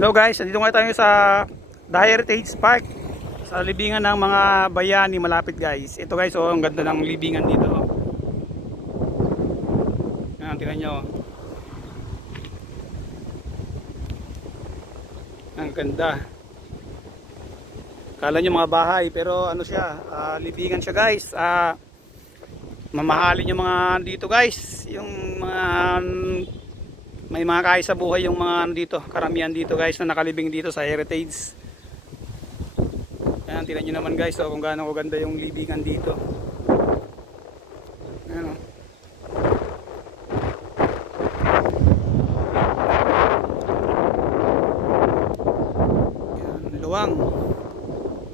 Hello guys, nandito nga tayo sa The Heritage Park sa libingan ng mga bayani malapit guys. Ito guys, oh, ang ganda ng libingan dito. Ayan, tingnan nyo. Ang ganda. Kala nyo mga bahay, pero ano siya, libingan siya guys. Mamahalin yung mga dito guys, yung mga may mga kaya sa buhay yung mga dito, karamihan dito guys na nakalibing dito sa Heritage. Ayan, tingnan nyo naman guys, so, kung gaano kaganda yung libingan dito. Ayan, oh. Ayan, luwang.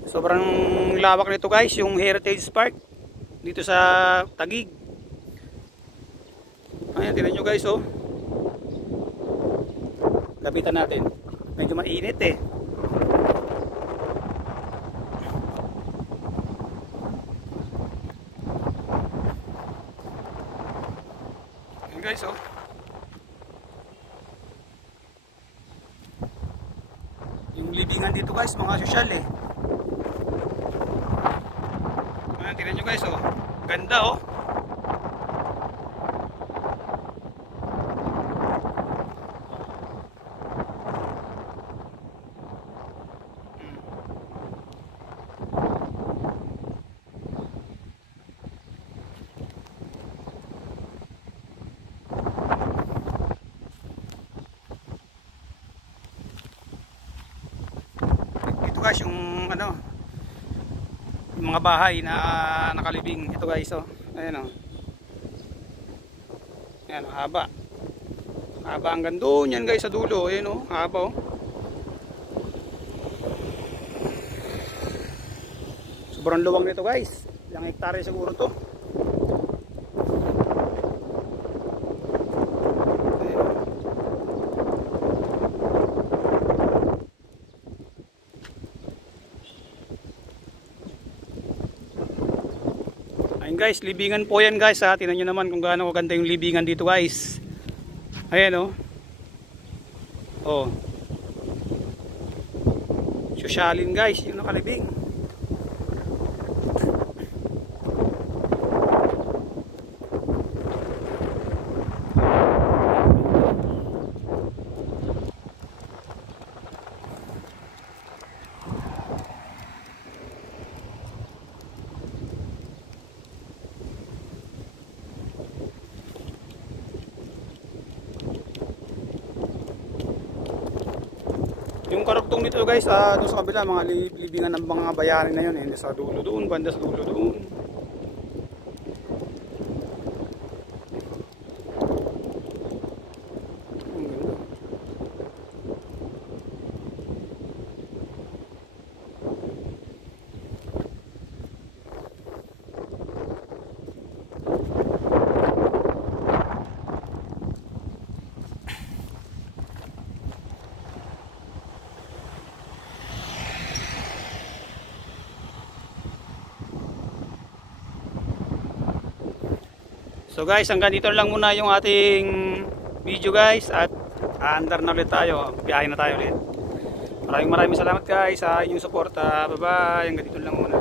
Sobrang lawak nito guys, yung Heritage Park dito sa Taguig. Ayan, tingnan nyo guys, oh. Lapitan natin. Medyo mainit eh. Ayan guys, oh. Yung libingan dito guys, mga sosyal eh. Ayan, tingnan nyo guys, oh. Ganda oh. Guys, yung ano, yung mga bahay na nakalibing ito guys, oh. Ayan, oh. Ayan, haba hanggang doon yan guys sa dulo. Ayan, oh, haba oh. Sobrang luwang nito guys, ilang hektarya siguro to. Ayun guys, libingan po yan guys ha. Tingnan nyo naman kung gaano kaganda yung libingan dito guys. Ayan oh. Oh. Sosyalin guys, yung nakalibing. Yung karugtong nito guys, doon sa kabila, mga libingan ng mga bayani na yun, sa dulo doon, banda sa dulo doon. So guys, hanggang dito lang muna yung ating video guys, at aandar na ulit tayo, biyahe na tayo ulit. Maraming salamat guys sa inyong suporta. Bye bye, hanggang dito lang muna.